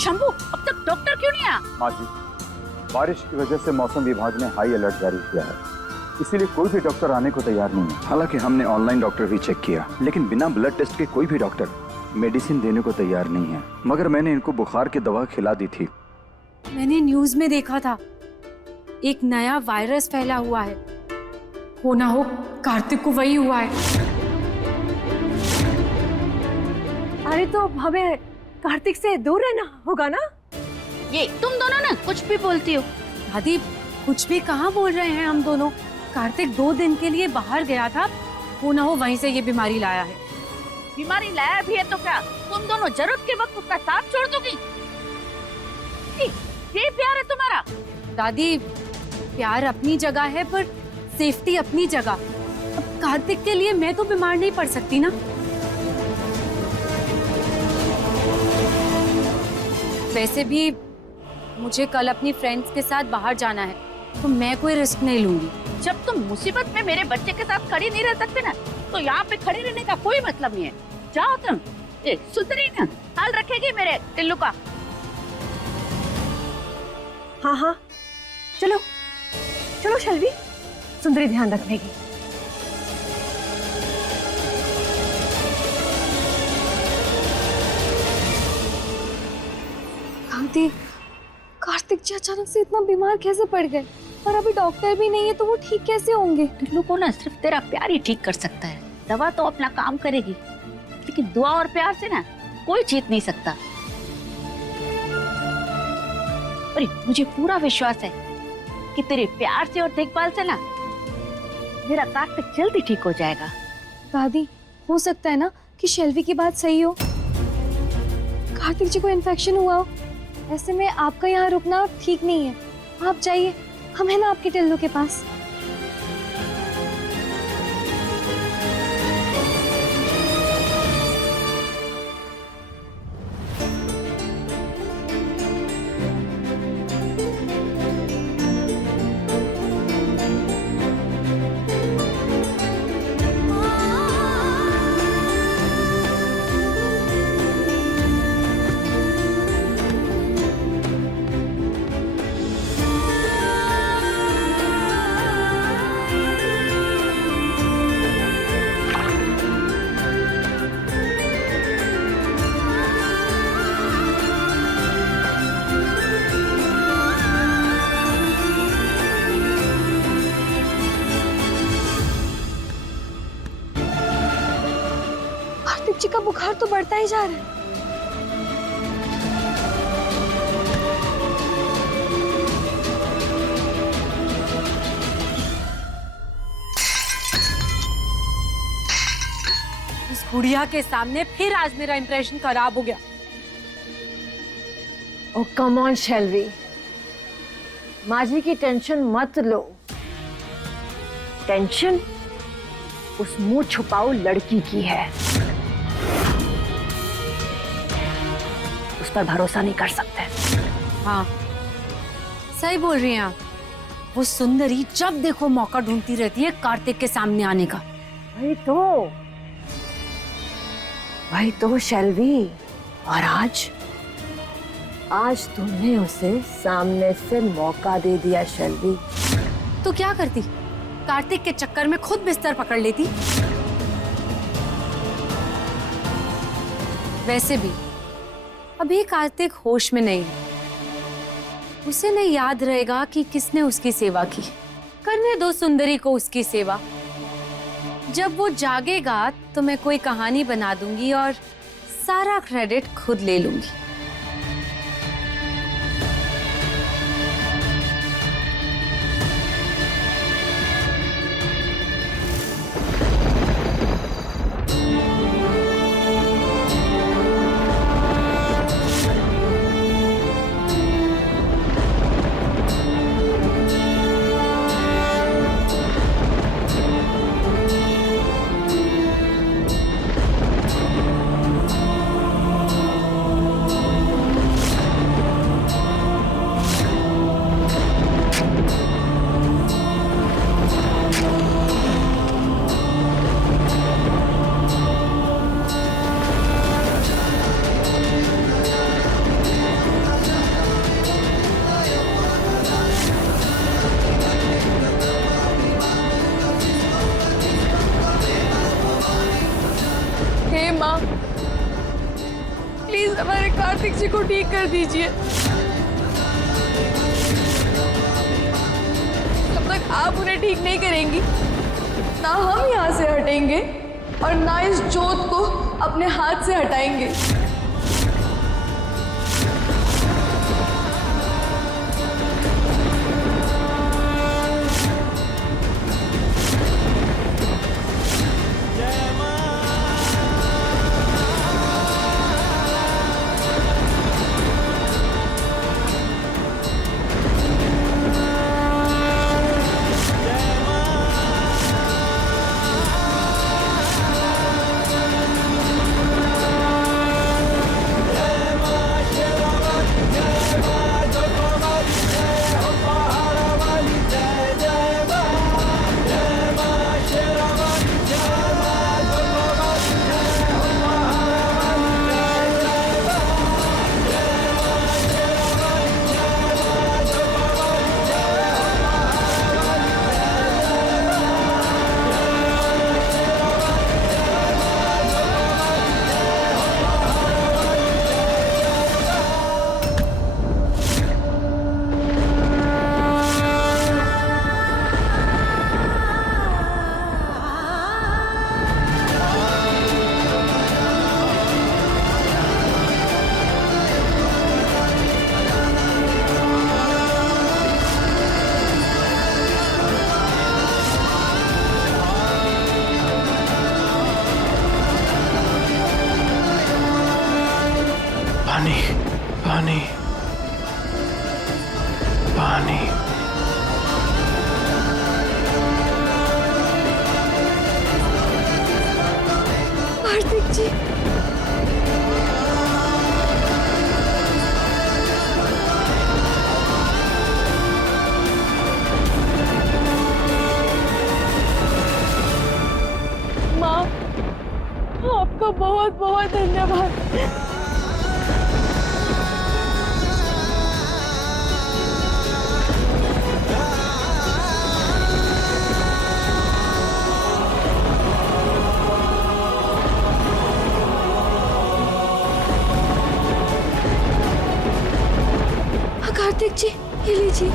शंभू, अब तक डॉक्टर क्यों नहीं आया? माँ जी, बारिश की वजह से मौसम विभाग ने हाई अलर्ट जारी किया है, इसीलिए कोई भी डॉक्टर आने को तैयार नहीं है। हालांकि हमने ऑनलाइन डॉक्टर भी चेक किया, लेकिन बिना ब्लड टेस्ट के कोई भी डॉक्टर मेडिसिन देने को तैयार नहीं है। मगर मैंने इनको बुखार की दवा खिला दी थी। मैंने न्यूज में देखा था एक नया वायरस फैला हुआ है। हो ना हो कार्तिक को वही हुआ है। अरे तो हमें कार्तिक से दूर रहना होगा ना? ये तुम दोनों ना कुछ भी बोलती हो। दादी कुछ भी कहाँ बोल रहे हैं हम दोनों। कार्तिक 2 दिन के लिए बाहर गया था, हो ना हो वहीं से ये बीमारी लाया है। बीमारी लाया भी है तो क्या तुम दोनों जरूरत के वक्त उसका साथ छोड़ दोगी? ये प्यार है तुम्हारा? दादी प्यार अपनी जगह है, पर सेफ्टी अपनी जगह। अब कार्तिक के लिए मैं तो बीमार नहीं पड़ सकती ना। वैसे भी मुझे कल अपनी फ्रेंड्स के साथ बाहर जाना है, तो मैं कोई रिस्क नहीं लूंगी। जब तुम मुसीबत में मेरे बच्चे के साथ खड़ी नहीं रह सकते ना, तो यहाँ पे खड़े रहने का कोई मतलब नहीं है। जाओ तुम। सुंदरी ना हाल रखेगी मेरे टिल्लू का। हाँ हाँ, चलो चलो शैलवी, सुंदरी ध्यान रखेगी। कांति, कार्तिक जी अचानक से इतना बीमार कैसे पड़ गए? और अभी डॉक्टर भी नहीं है, तो वो ठीक कैसे होंगे? टिल्लू को ना सिर्फ तेरा प्यार ही ठीक कर सकता है। दवा तो अपना काम करेगी, लेकिन दुआ और प्यार से ना कोई जीत नहीं सकता। और मुझे पूरा विश्वास है कि तेरे प्यार से और देखभाल से ना मेरा कार्तिक जल्दी ठीक हो जाएगा। दादी, हो सकता है ना कि शैलवी की बात सही हो, कार्तिक जी को इन्फेक्शन हुआ हो। ऐसे में आपका यहाँ रुकना ठीक नहीं है। आप जाइए, हम है ना आपके टिल्लू के पास। कार्तिक जी का बुखार तो बढ़ता ही जा रहा है। इस गुड़िया के सामने फिर आज मेरा इंप्रेशन खराब हो गया। ओ कम ऑन शैलवी, माँ जी की टेंशन मत लो। टेंशन उस मुंह छुपाऊ लड़की की है, उस पर भरोसा नहीं कर सकते। हाँ सही बोल रही हैं आप। वो सुंदरी जब देखो मौका ढूंढती रहती है कार्तिक के सामने आने का। वही तो शैलवी। और आज तुमने उसे सामने से मौका दे दिया शैलवी। तो क्या करती? कार्तिक के चक्कर में खुद बिस्तर पकड़ लेती। वैसे भी अभी कार्तिक होश में नहीं है। उसे नहीं याद रहेगा कि किसने उसकी सेवा की। करने दो सुंदरी को उसकी सेवा। जब वो जागेगा तो मैं कोई कहानी बना दूंगी और सारा क्रेडिट खुद ले लूंगी। कीजिए माँ, प्लीज हमारे कार्तिक जी को ठीक कर दीजिए। जब तक आप उन्हें ठीक नहीं करेंगी ना हम यहाँ से हटेंगे और ना इस जोत को अपने हाथ से हटाएंगे। पानी पानी कार्तिक जी, माँ आपका बहुत बहुत धन्यवाद। कार्तिक जी, ये लीजिए।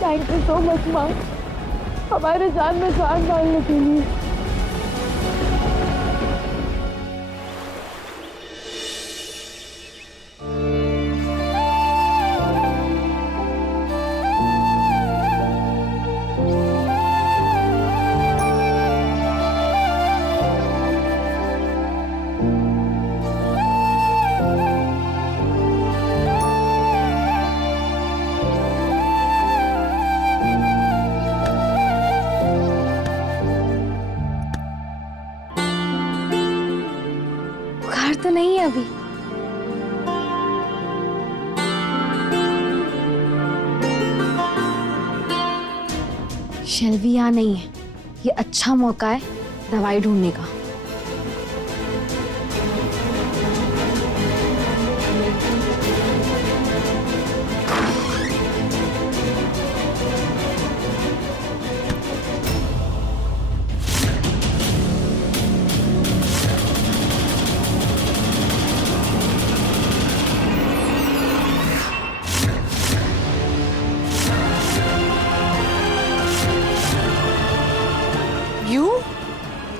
थैंक यू सो मच माँ, हमारे जान में जान डालने के लिए। बुखार तो नहीं है अभी? शेल्वी यहाँ नहीं है, ये अच्छा मौका है दवाई ढूंढने का।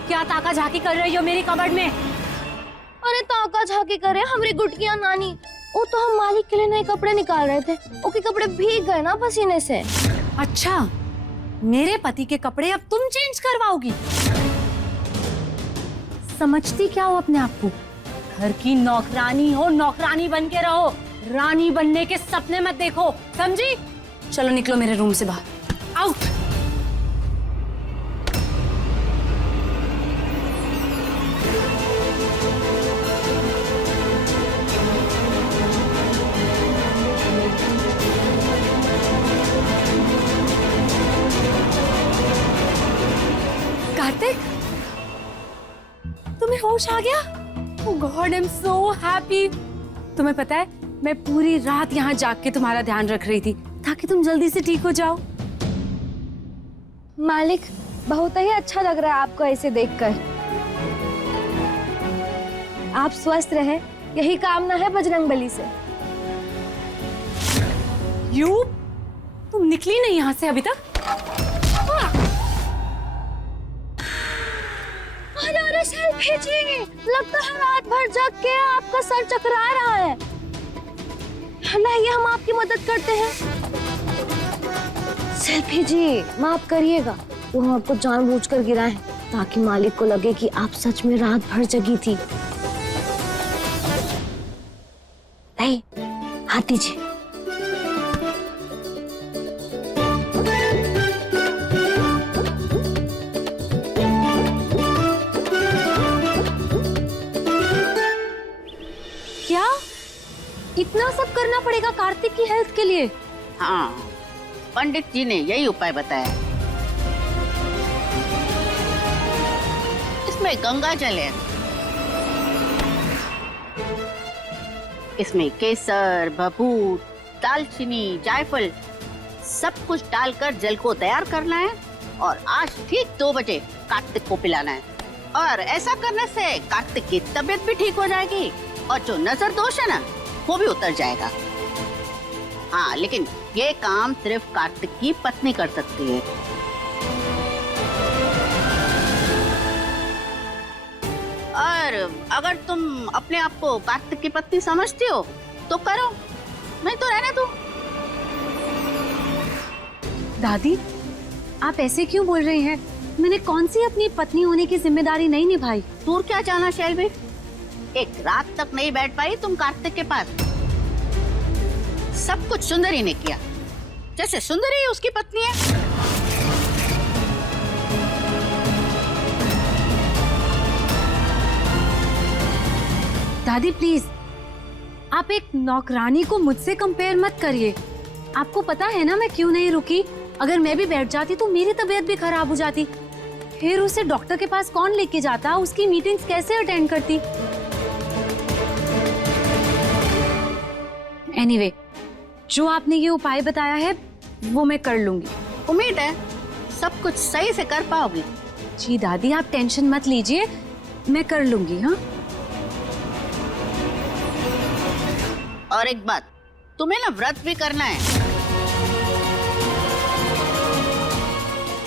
क्या ताका झाकी कर रही हो मेरी कबर्ड में? अरे ताका झाकी करे हमारी गुटकियां नानी, वो तो हम मालिक के लिए नए कपड़े निकाल रहे थे, ओके कपड़े भीग गए ना पसीने से। अच्छा, मेरे पति के कपड़े अब तुम चेंज करवाओगी? समझती क्या हो अपने आप को? घर की नौकरानी हो, नौकरानी बन के रहो, रानी बनने के सपने मत देखो, समझी? चलो निकलो मेरे रूम से बाहर, आउट। तुम्हें होश आ गया? Oh God, I am so happy. तुम्हें पता है, मैं पूरी रात यहाँ जाग के तुम्हारा ध्यान रख रही थी ताकि तुम जल्दी से ठीक हो जाओ। मालिक, बहुत ही अच्छा लग रहा है आपको ऐसे देखकर। आप स्वस्थ रहे, यही कामना है बजरंगबली से। यू, तुम निकली नहीं यहाँ से अभी तक? अरे सेल्फी जी, लगता है रात भर जग के आपका सर चकरा रहा है। नहीं, हम आपकी मदद करते हैं। सेल्फी जी, माफ करिएगा, वो हम आपको जानबूझकर गिराए ताकि मालिक को लगे कि आप सच में रात भर जगी थी। नहीं, हाथ दीजिए। क्या इतना सब करना पड़ेगा कार्तिक की हेल्थ के लिए? हाँ, पंडित जी ने यही उपाय बताया। इसमें गंगा जल है, इसमें केसर, भभूत, दालचीनी, जायफल सब कुछ डालकर जल को तैयार करना है और आज ठीक 2 बजे कार्तिक को पिलाना है। और ऐसा करने से कार्तिक की तबीयत भी ठीक हो जाएगी और जो नजर दोष है ना, वो भी उतर जाएगा। हाँ, लेकिन ये काम सिर्फ कार्तिक की पत्नी कर सकती है। और अगर तुम अपने आप को कार्तिक की पत्नी समझती हो तो करो, नहीं तो रहने दो। दादी, आप ऐसे क्यों बोल रही हैं? मैंने कौन सी अपनी पत्नी होने की जिम्मेदारी नहीं निभाई? दूर क्या जाना शैलवी, एक रात तक नहीं बैठ पाई तुम कार्तिक के पास। सब कुछ सुंदरी ने किया, जैसे सुंदरी उसकी पत्नी है। दादी प्लीज, आप एक नौकरानी को मुझसे कंपेयर मत करिए। आपको पता है ना मैं क्यों नहीं रुकी? अगर मैं भी बैठ जाती तो मेरी तबीयत भी खराब हो जाती। फिर उसे डॉक्टर के पास कौन लेके जाता? उसकी मीटिंग्स कैसे अटेंड करती? एनीवे, जो आपने ये उपाय बताया है वो मैं कर लूंगी। उम्मीद है सब कुछ सही से कर पाओगी। जी दादी, आप टेंशन मत लीजिए, मैं कर लूंगी। हाँ, और एक बात, तुम्हें ना व्रत भी करना है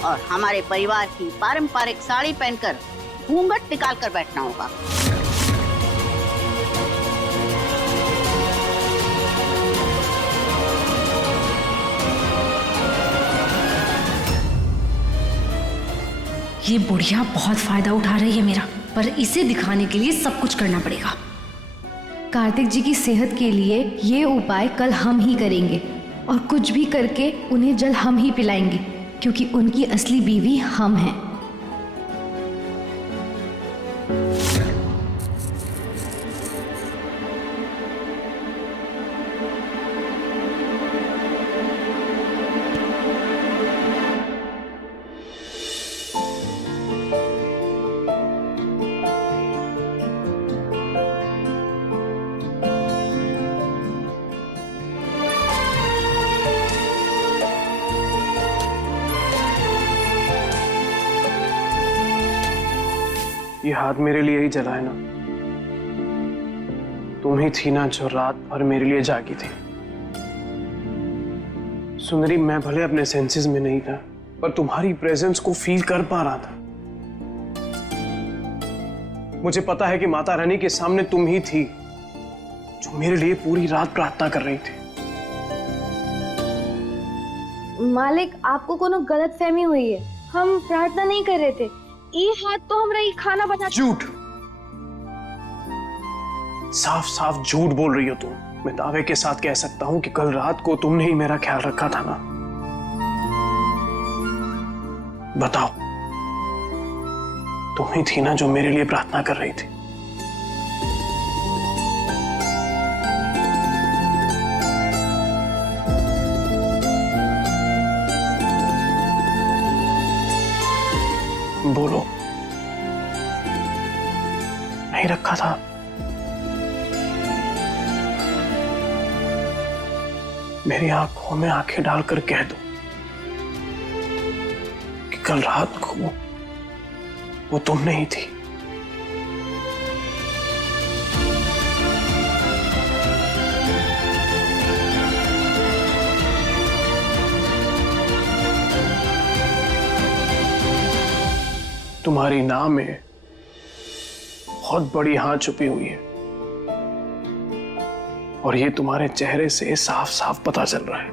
और हमारे परिवार की पारंपरिक साड़ी पहनकर घूंघट निकाल कर बैठना होगा। ये बुढ़िया बहुत फायदा उठा रही है मेरा, पर इसे दिखाने के लिए सब कुछ करना पड़ेगा। कार्तिक जी की सेहत के लिए ये उपाय कल हम ही करेंगे और कुछ भी करके उन्हें जल हम ही पिलाएंगे, क्योंकि उनकी असली बीवी हम हैं। ये हाथ मेरे लिए ही जला है ना। तुम ही थी ना जो रात भर मेरे लिए जागी थी। सुंदरी, मैं भले अपने सेंसेस में नहीं था, पर तुम्हारी प्रेजेंस को फील कर पा रहा था। मुझे पता है कि माता रानी के सामने तुम ही थी जो मेरे लिए पूरी रात प्रार्थना कर रही थी। मालिक, आपको कोनो गलत फहमी हुई है। हम प्रार्थना नहीं कर रहे थे। ये हाथ तो हम रही खाना बना। झूठ, साफ साफ झूठ बोल रही हो तुम। मैं दावे के साथ कह सकता हूं कि कल रात को तुमने ही मेरा ख्याल रखा था ना। बताओ, तुम ही थी ना जो मेरे लिए प्रार्थना कर रही थी। बोलो, रखा था। मेरी आंखों में आंखें डालकर कह दो कि कल रात को वो तुम नहीं थी। तुम्हारी नाम में बहुत बड़ी हां छुपी हुई है और ये तुम्हारे चेहरे से साफ साफ पता चल रहा है।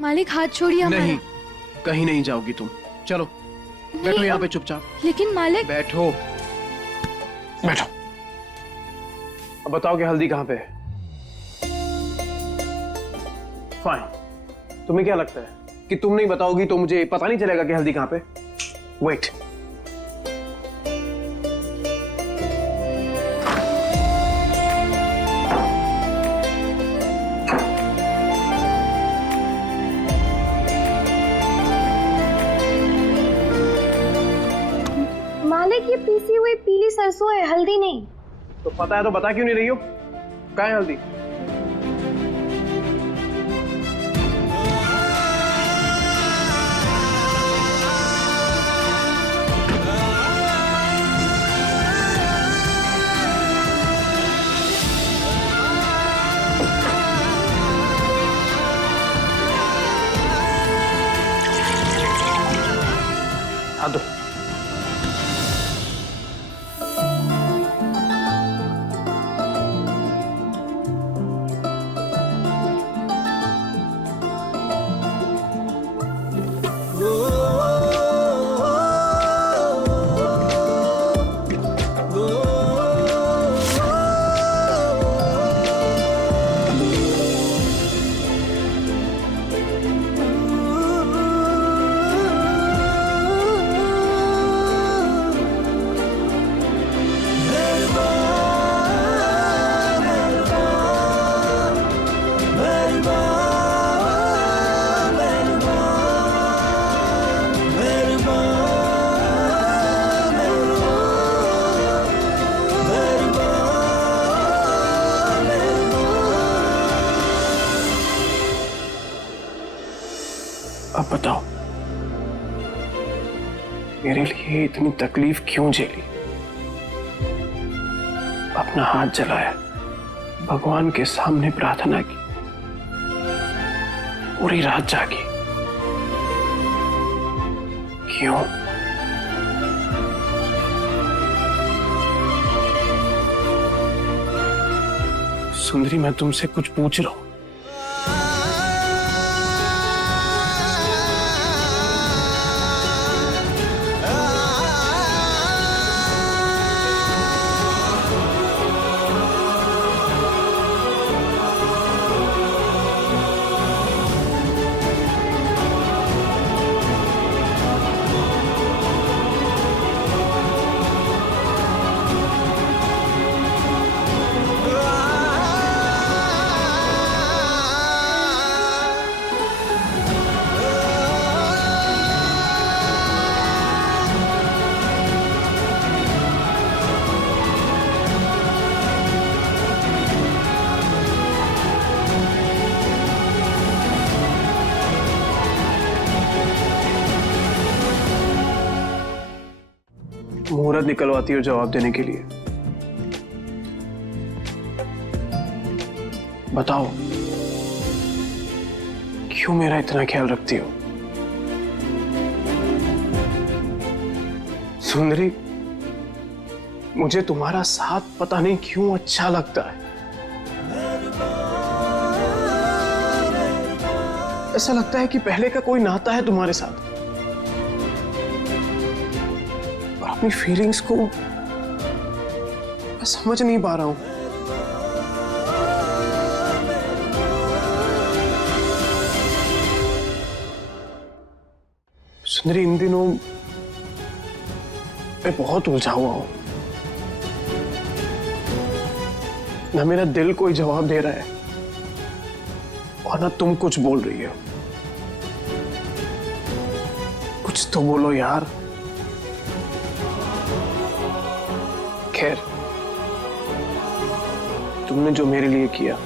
मालिक हाथ छोड़िए हमारा। नहीं, कहीं नहीं जाओगी तुम। चलो बैठो यहाँ पे चुपचाप। लेकिन मालिक। बैठो बैठो। अब बताओ कि हल्दी कहाँ पे है? फाइन। तुम्हें क्या लगता है कि तुम नहीं बताओगी तो मुझे पता नहीं चलेगा कि हल्दी कहाँ पे? वेट। मालिक ये पीसी हुई पीली सरसों है, हल्दी नहीं। तो पता है तो बता क्यों नहीं रही हो? कहाँ है हल्दी? हाथ दो। अब बताओ मेरे लिए इतनी तकलीफ क्यों झेली? अपना हाथ जलाया, भगवान के सामने प्रार्थना की, पूरी रात जागी। क्यों? सुंदरी, मैं तुमसे कुछ पूछ रहा हूं। मुहूर्त निकलवाती हो जवाब देने के लिए। बताओ क्यों मेरा इतना ख्याल रखती हो? सुंदरी, मुझे तुम्हारा साथ पता नहीं क्यों अच्छा लगता है। ऐसा लगता है कि पहले का कोई नाता है तुम्हारे साथ। अपनी फीलिंग्स को मैं समझ नहीं पा रहा हूं। सुंदरी, इन दिनों मैं बहुत उलझा हुआ हूं। ना मेरा दिल कोई जवाब दे रहा है और ना तुम कुछ बोल रही हो। कुछ तो बोलो यार। खैर, तुमने जो मेरे लिए किया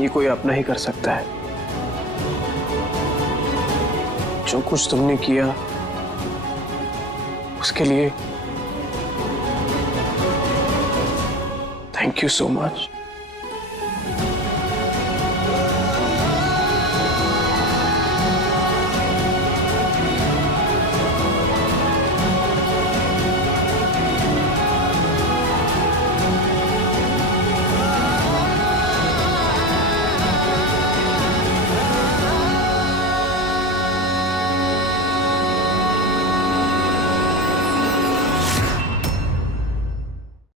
ये कोई अपना ही कर सकता है। जो कुछ तुमने किया उसके लिए थैंक यू सो मच।